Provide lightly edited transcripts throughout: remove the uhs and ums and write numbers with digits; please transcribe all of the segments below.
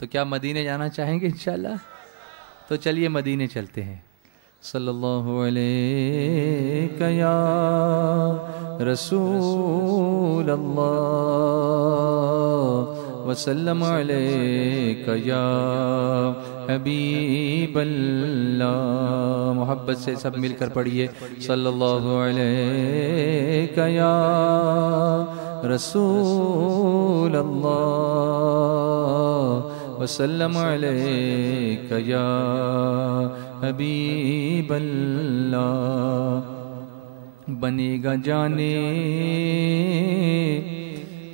تو کیا مدینے جانا چاہیں گے انشاءاللہ؟ تو چلیے مدینے چلتے ہیں. صلی اللہ علیہ یا رسول اللہ وسلم علیہ یا حبیب اللہ. محبت سے سب مل کر پڑھیے صلی اللہ علیہ یا رسول اللہ وسلم علیک یا حبیب اللہ. بنے گا جانے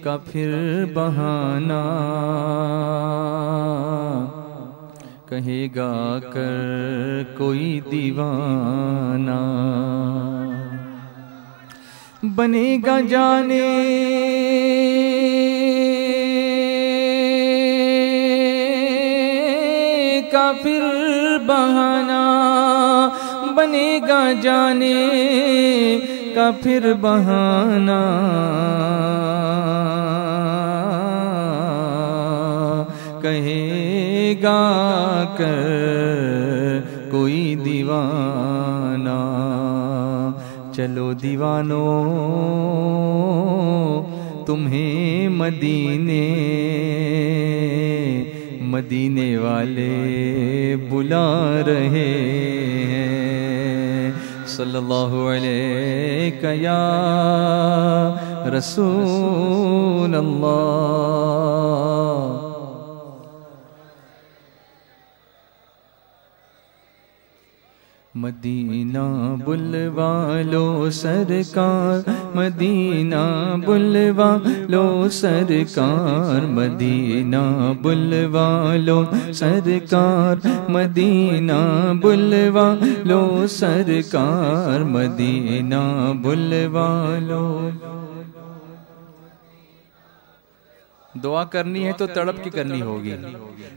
کا پھر بہانہ، کہے گا کر کوئی دیوانہ. بنے گا جانے کا پھر بہانہ، بنے گا جانے کا پھر بہانہ، کہے گا کر کوئی دیوانہ. چلو دیوانوں تمہیں مدینے، مدینے والے بلا رہے ہیں. صلی اللہ علیہ یا رسول اللہ. مدینہ بلوا لو سرکار، مدینہ بلوا لو سرکار، مدینہ بلوا لو سرکار، مدینہ بلوا لو سرکار، مدینہ بلوا لو. دعا کرنی ہے تو تڑپ کی کرنی ہوگی.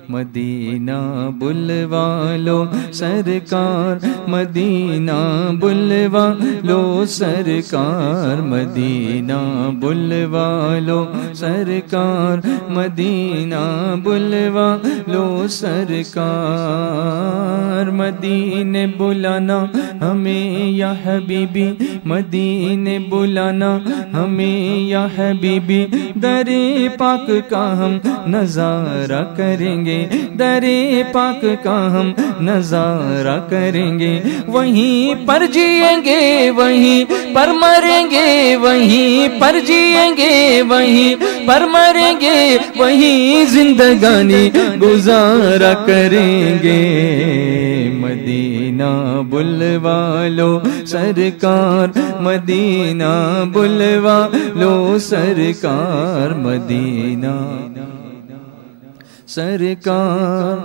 مدینہ بلوا لو سرکار، مدینہ بلوا لو سرکار، مدینہ بلوا لو سرکار، مدینہ بلوا لو سرکار. مدینے بلانا ہمیں یا حبیبی، مدینے بلانا ہمیں یا حبیبی. در پاک کا ہم نظارہ کریں گے، در پاک کا ہم نظارہ کریں گے. وہیں پر جئیں گے وہیں پر مریں گے، وہیں پر جئیں گے وہیں پر مریں گے، وہیں زندگانی گزارا کریں گے. مدینہ بلوا لو سرکار، مدینہ بلوا لو سرکار، مدینہ سرکار.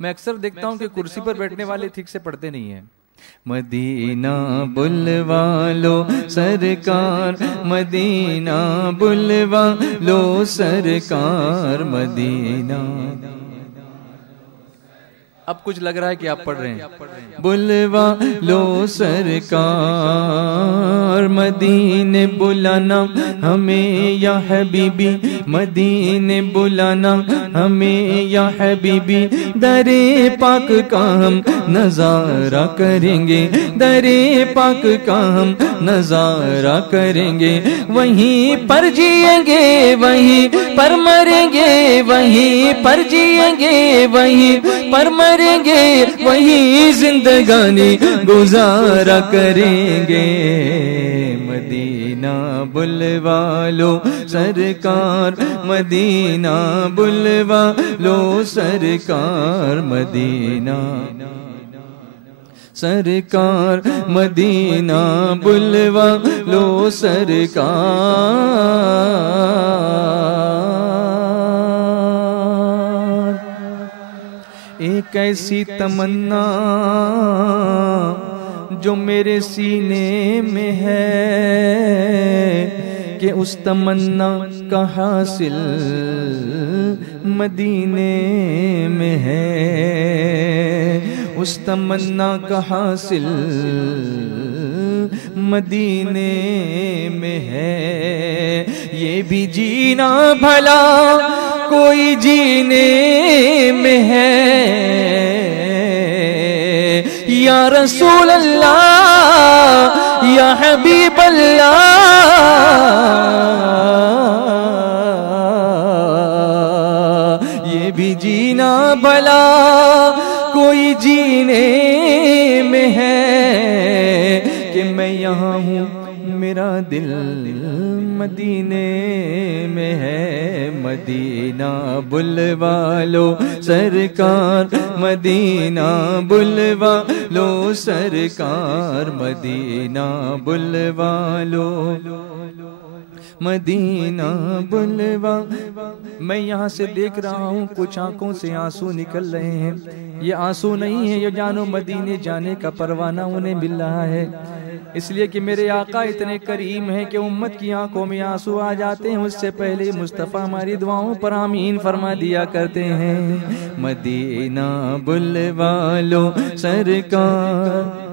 میں اکثر دیکھتا ہوں کہ کرسی پر بیٹھنے والے ٹھیک سے پڑھتے نہیں ہیں. مدینہ بلوا لو سرکار، مدینہ بلوا لو سرکار، مدینہ. اب کچھ لگ رہا ہے کہ آپ پڑھ رہے ہیں. بلوا لو سرکار، مدینے بلانا ہمیں یا حبیبی، مدینے بلانا ہمیں یا حبیبی. در پاک کا ہم نظارہ کریں گے، در پاک کا ہم نظارہ کریں گے. وہیں پر جئیں گے وہیں پر مریں گے، وہیں پر جئیں گے وہیں پر مریں گے، وہیں زندگانی گزارا کریں گے. مدینہ بلوا لو سرکار، مدینہ بلوا لو سرکار، مدینہ سرکار، مدینہ بلوا لو سرکار. ایک ایسی تمنا جو میرے سینے میں ہے، کہ اس تمنا کا حاصل مدینے میں ہے، اس تمنا کا حاصل مدینے میں ہے. یہ بھی جینا بھلا کوئی جینے میں ہے یا رسول اللہ یا حبیب اللہ یہ بھی جینا بھلا کوئی جینے میں ہے کہ میں یہاں ہوں میرا دل مدینے میں ہے مدینہ بلوا لو سرکار مدینہ بلوا لو سرکار مدینہ بلوا لو مدینہ بلوا. میں یہاں سے دیکھ رہا ہوں کچھ آنکھوں سے آنسو نکل رہے ہیں. یہ آنسو نہیں ہے، یہ جانو مدینے جانے کا پروانہ انہیں مل رہا ہے. اس لیے کہ میرے آقا اتنے کریم ہیں کہ امت کی آنکھوں میں آنسو آ جاتے ہیں. اس سے پہلے مصطفیٰ ہماری دعاؤں پر آمین فرما دیا کرتے ہیں. مدینہ بلوا لو سرکار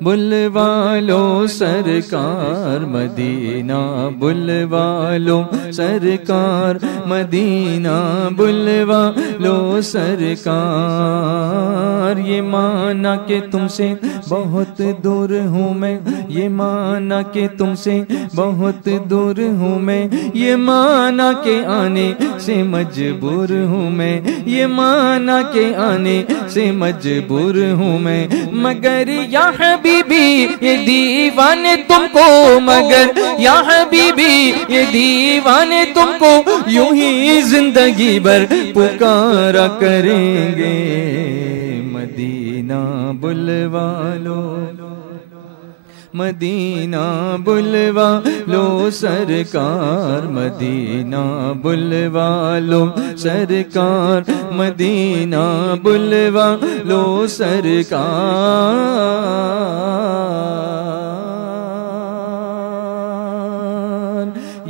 بلوا لو سرکار مدینہ بلوا لو سرکار مدینہ بلوا لو سرکار. یہ مانا کہ تم سے بہت دور ہوں میں، یہ مانا کہ تم سے بہت دور ہوں میں، یہ مانا کہ آنے سے مجبور ہوں میں، یہ مانا کہ آنے سے مجبور ہوں میں. مگر یا حبیبی یہ دیوانے تم کو، مگر یا حبیبی یہ دیوانے تم کو یوں ہی زندگی بھر پکارا کریں گے. مدینہ بلوا لو مدینہ بلوا لو سرکار مدینہ بلوا لو سرکار مدینہ بلوا لو سرکار.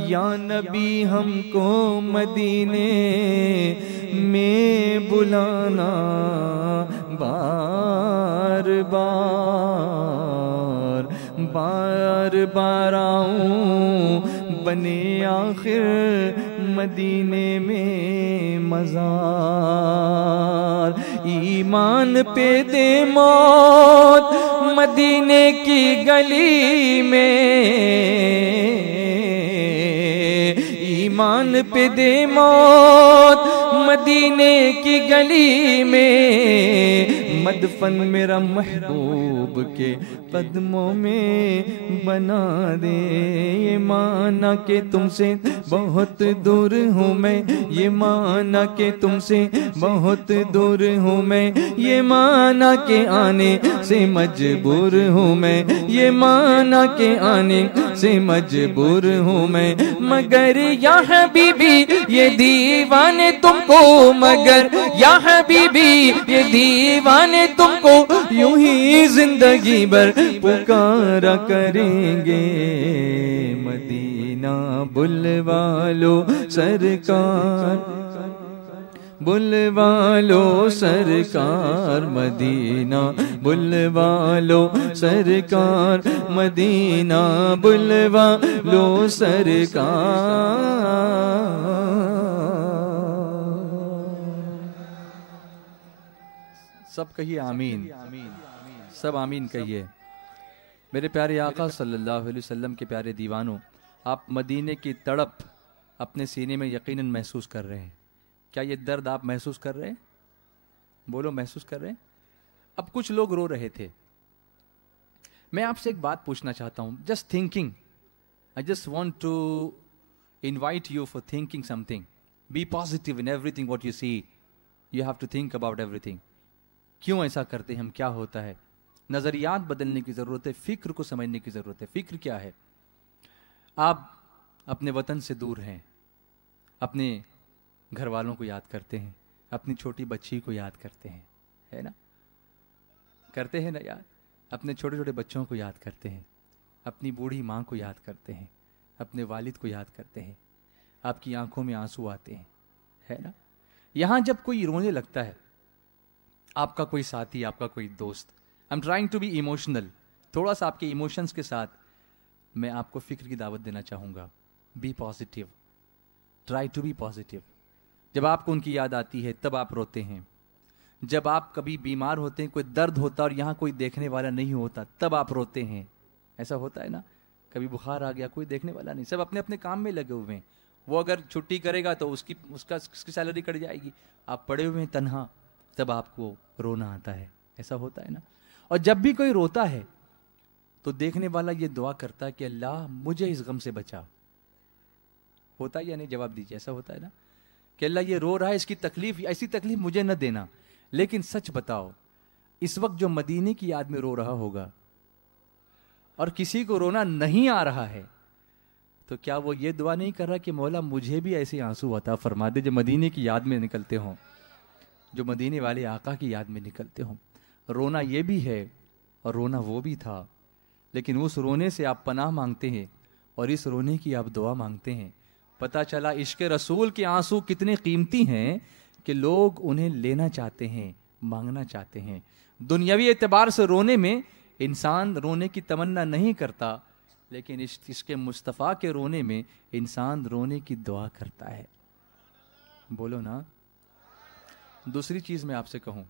یا نبی ہم کو مدینے میں بلانا بار بار بار بار آؤں بنے آخر مدینے میں مزار. ایمان پہ دے موت مدینے کی گلی میں، ایمان پہ دے موت مدینے کی گلی میں. مدفن میرا محبوب کے قدموں میں بنا دے. یہ مانا کہ تم سے بہت دور ہوں میں، یہ مانا کہ تم سے بہت دور ہوں میں، یہ مانا کہ آنے سے مجبور ہوں میں، یہ مانا کہ آنے سے مجبور ہوں میں. مگر یا حبیبی یہ دیوانے تم کو، مگر یا حبیبی یہ دیوانے تم کو یوں ہی زندگی بھر پکارا کریں گے. مدینہ بلوا لو سرکار بلوا لو سرکار مدینہ بلوا لو سرکار مدینہ بلوا لو سرکار. سب کہیے آمین، سب آمین کہیے. میرے پیارے آقا صلی اللہ علیہ وسلم کے پیارے دیوانوں، آپ مدینے کی تڑپ اپنے سینے میں یقیناً محسوس کر رہے ہیں. کیا یہ درد آپ محسوس کر رہے ہیں؟ بولو محسوس کر رہے ہیں؟ اب کچھ لوگ رو رہے تھے. میں آپ سے ایک بات پوچھنا چاہتا ہوں. Just thinking, I just want to invite you for thinking something. Be positive in everything what you see. You have to think about everything. کیوں ایسا کرتے ہیں ہم؟ کیا ہوتا ہے؟ نظریات بدلنے کی ضرورت ہے، فکر کو سمجھنے کی ضرورت ہے. فکر کیا ہے؟ آپ اپنے وطن سے دور ہیں، اپنے گھر والوں کو یاد کرتے ہیں، اپنی چھوٹی بچی کو یاد کرتے ہیں، ہے نا؟ کرتے ہیں نا یاد؟ اپنے چھوٹے چھوٹے بچوں کو یاد کرتے ہیں، اپنی بوڑھی ماں کو یاد کرتے ہیں، اپنے والد کو یاد کرتے ہیں. آپ کی آنکھوں میں آنسو آتے ہیں، ہے نا؟ یہاں جب کوئی رونے لگتا ہے، آپ کا کوئی ساتھی، آپ کا کوئی دوست، I'm trying to be emotional، تھوڑا سا آپ کے ایموشنز کے ساتھ میں آپ کو فکر کی دعوت دینا چاہوں گا. Be positive, try to be positive. جب آپ کو ان کی یاد آتی ہے تب آپ روتے ہیں. جب آپ کبھی بیمار ہوتے ہیں, کوئی درد ہوتا اور یہاں کوئی دیکھنے والا نہیں ہوتا, تب آپ روتے ہیں. ایسا ہوتا ہے نا, کبھی بخار آ گیا, کوئی دیکھنے والا نہیں, سب اپنے اپنے کام میں لگے ہوئے ہیں. وہ اگر چھٹی کرے گا تو اس کی سیلری کٹ جائے گی, آپ پڑے ہوئے ہیں تنہا, تب آپ کو رونا آتا ہے. ایسا ہوتا ہے نا. اور جب بھی کوئی روتا ہے تو دیکھنے والا یہ دعا کرتا ہے کہ اللہ مجھے اس غم سے بچا. ہوتا ہے یا نہیں؟ جواب دیجیے. ایسا ہوتا ہے نا کہ اللہ یہ رو رہا ہے, اس کی تکلیف, ایسی تکلیف مجھے نہ دینا. لیکن سچ بتاؤ, اس وقت جو مدینے کی یاد میں رو رہا ہوگا اور کسی کو رونا نہیں آ رہا ہے, تو کیا وہ یہ دعا نہیں کر رہا کہ مولا مجھے بھی ایسے آنسو عطا فرما دے جو مدینے کی یاد میں نکلتے ہوں, جو مدینے والے آقا کی یاد میں نکلتے ہوں. رونا یہ بھی ہے اور رونا وہ بھی تھا, لیکن اس رونے سے آپ پناہ مانگتے ہیں اور اس رونے کی آپ دعا مانگتے ہیں. پتہ چلا عشق رسول کے آنسو کتنے قیمتی ہیں کہ لوگ انہیں لینا چاہتے ہیں, مانگنا چاہتے ہیں. دنیاوی اعتبار سے رونے میں انسان رونے کی تمنا نہیں کرتا, لیکن عشق مصطفیٰ کے رونے میں انسان رونے کی دعا کرتا ہے. بولو نا. دوسری چیز میں آپ سے کہوں,